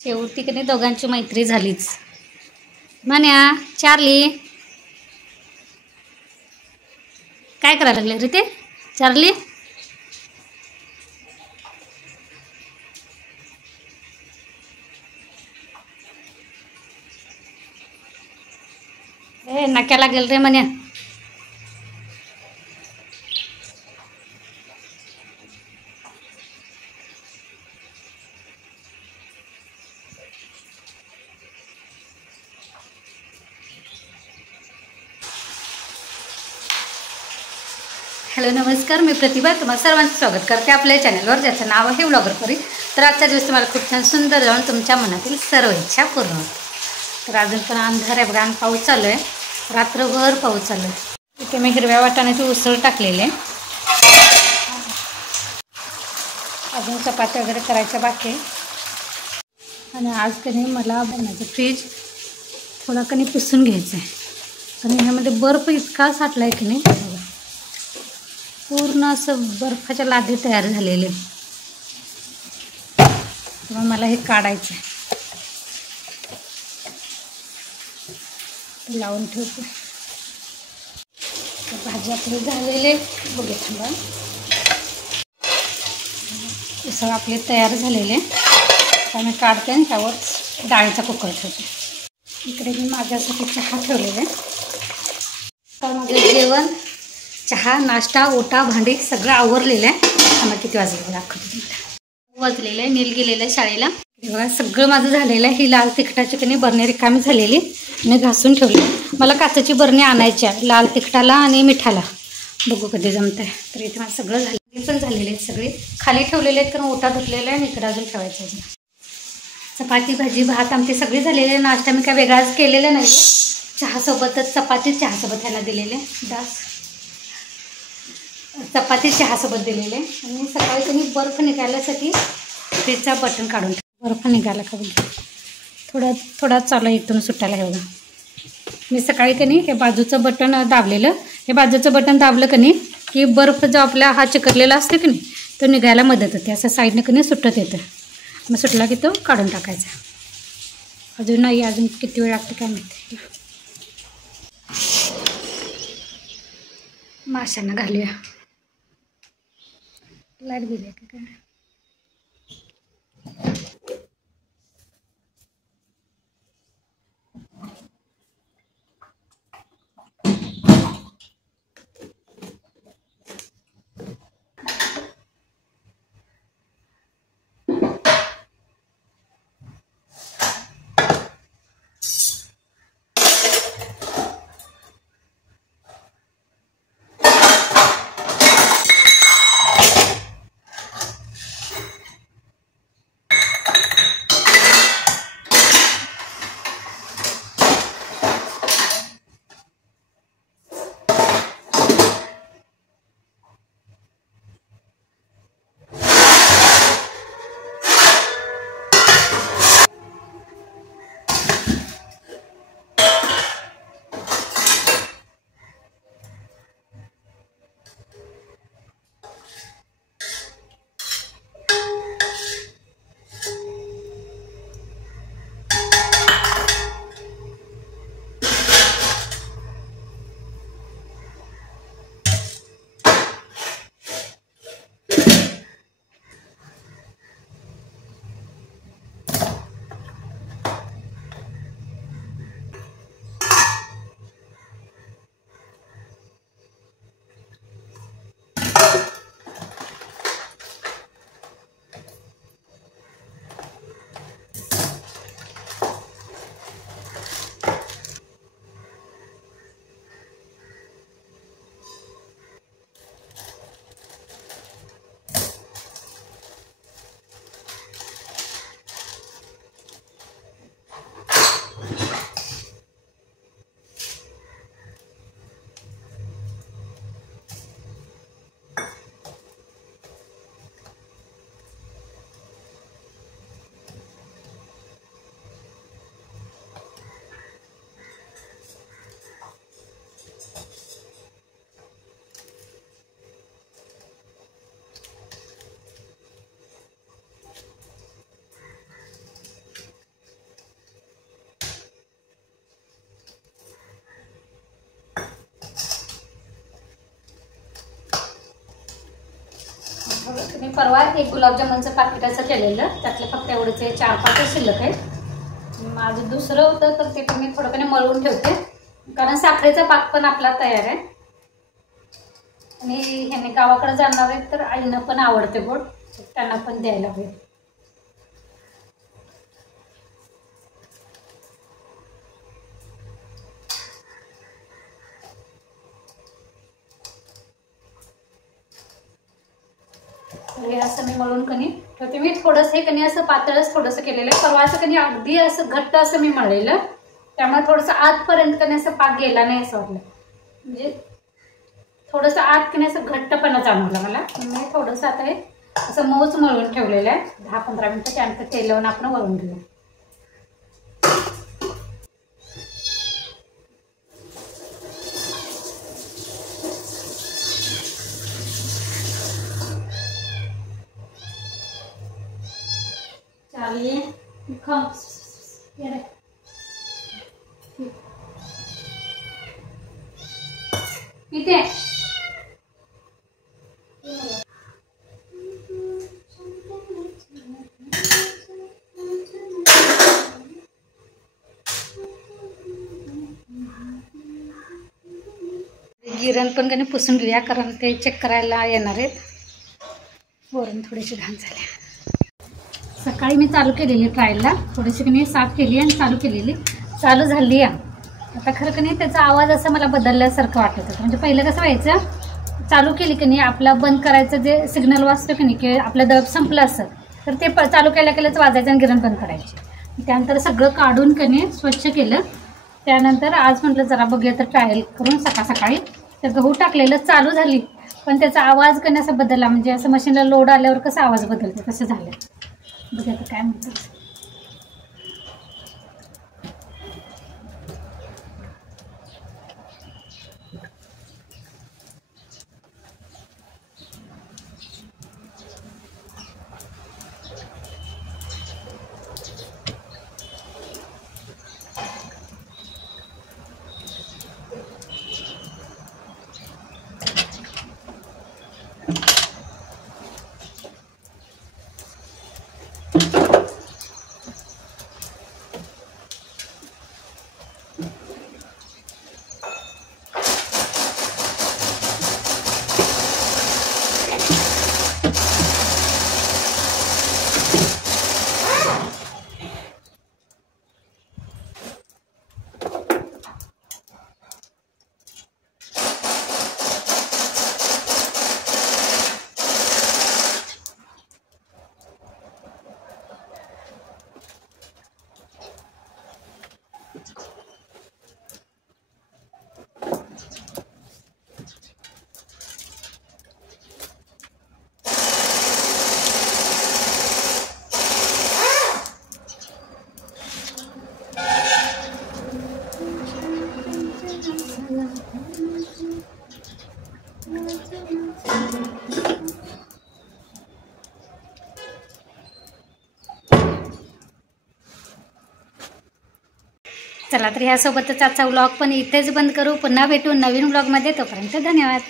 शेवटी की नाही दोघांची मैत्री झालीच. मान्या, चार्ली काय करायला लागले रे ते? चार्ली ए नाक्या लागेल रे म्हण्या. हॅलो नमस्कार, मी प्रतिभा तुम्हाला सर्वांचं स्वागत करते आपल्या चॅनलवर, ज्याचं नाव आहे व्लॉगर परी. तर आजच्या दिवस तुम्हाला खूप छान सुंदर जाऊन तुमच्या मनातील सर्व इच्छा पूर्ण होते. तर अजून पण अंधार आहे बघा आणि पाऊस चालू आहे, रात्रभर पाऊस चालू आहे. इथे मी हिरव्या वाटाण्याची उसळ टाकलेली आहे. अजून चपात्या वगैरे करायच्या बाकी आहे. आणि आज कधी मला बनवायचं फ्रीज थोडा कधी पुसून घ्यायचं आहे, कारण ह्यामध्ये बर्फ इतका साठला आहे की नाही बघा, पूर्ण असं बर्फाच्या लादी तयार झालेले. तेव्हा मला हे काढायचं आहे, लावून ठेवते. भाजी आपली झालेले बघा, थांबा. उसळ आपले तयार झालेले त्यामुळे काढते आणि त्यावर डाळीचा कुकर ठेवते. इकडे मी माझ्यासाठी चहा ठेवलेला आहे. तर माझं जेवण, चहा, नाश्ता, ओटा, भांडी सगळं आवरलेलं आहे. आम्हाला किती वाजले दाखवते. वाजलेलं आहे, नील गेलेलं आहे शाळेला. बघा सगळं माझं झालेलं आहे. ही लाल तिखटाची कणी बरणी रिकामी झालेली मी घासून ठेवली. मला काचेची बरणी आणायची आहे लाल तिखटाला आणि मिठाला, बघू कधी जमत आहे. तर इथे माझं सगळं झालं पण झालेले आहेत, सगळे खाली ठेवलेले आहेत कारण ओटा धुतलेला आहे आणि इकडे अजून ठेवायचं आहे. चपाती, भाजी, भात आमचे सगळे झालेले आहे. नाश्ता मी काय वेगळाच केलेला नाही, चहासोबतच चपाती चहासोबत ह्यांना दिलेले डास, चपाती चहासोबत दिलेले. आणि सकाळी त्यांनी बर्फ निघाल्यासाठी फ्रीजचा बटन काढून बर्फ निघाला का थोडा थोडा चालू इथून सुटायला. हे बघा मी सकाळी कनी हे बाजूचं बटन दाबलेलं, हे बाजूचं बटन दाबलं कनी की बर्फ जो आपला हा चिकटलेला असतो की नाही तो निघायला मदत होते. असं साईडने कनी सुटत येतं, मग सुटला की तो काढून टाकायचा. अजून नाही, अजून किती वेळ लागते काय माहिती. माशांना घालूया. लाईट गेली आहे का काय? मी परवा एक गुलाबजामुनचं पाकिट असं केलेलं, त्यातले फक्त एवढेचे 4-5 शिल्लक आहेत. माझं दुसरं होतं तर ते मी थोडंपणे मळून ठेवते, कारण साखरेचा पाक पण आपला तयार आहे. आणि ह्याने गावाकडे जाणार आहेत तर आईनं पण आवडते गोड, त्यांना पण द्यायला होईल. हे असं मी मळून कणी ठेवते. मी थोडंसं हे कणी असं पातळच थोडंसं केलेलं आहे. परवा असं कणी अगदी असं घट्ट असं मी मळलेलं, त्यामुळे थोडंसं आतपर्यंत कणी असं पाक गेला नाही असं वाटलं. म्हणजे थोडंसं आत कणी असं घट्टपणा जाणवला मला. मी थोडंसं आता हे असं मऊच मळून ठेवलेलं आहे. 10-15 मिनिटं त्यानंतर तेल लावून आपण वळून घेऊ. चालिए इथे गिरण पण कधी पुसून घेऊया, कारण ते चेक करायला येणार आहेत. वरून थोडीशी घाण झाली. सकाळी मी चालू केलेली ट्रायलला, थोडीशी कणी साफ केली आणि चालू केलेली, चालू झाली आहे. आता खरं कणी त्याचा आवाज असा मला बदलल्यासारखं वाटत होतं. म्हणजे पहिलं कसं व्हायचं, चालू केली की नाही आपला बंद करायचं जे सिग्नल वाजतो की नाही, की आपलं दळप संपलं असं तर ते चालू केल्याच वाजायचं आणि गिरण बंद करायची. त्यानंतर सगळं काढून कणी स्वच्छ केलं. त्यानंतर आज म्हटलं जरा बघूया तर ट्रायल करून सकाळी तर गहू टाकलेलं चालू झाली, पण त्याचा आवाज कणी असा बदलला. म्हणजे असं मशीनला लोड आल्यावर कसा आवाज बदलतो तसं झालं. बघूया तर काय म्हणतात. चला तर ह्यासोबतच आजचा व्लॉग पण इथेच बंद करू. पुन्हा भेटू नवीन व्लॉगमध्ये. तोपर्यंत धन्यवाद.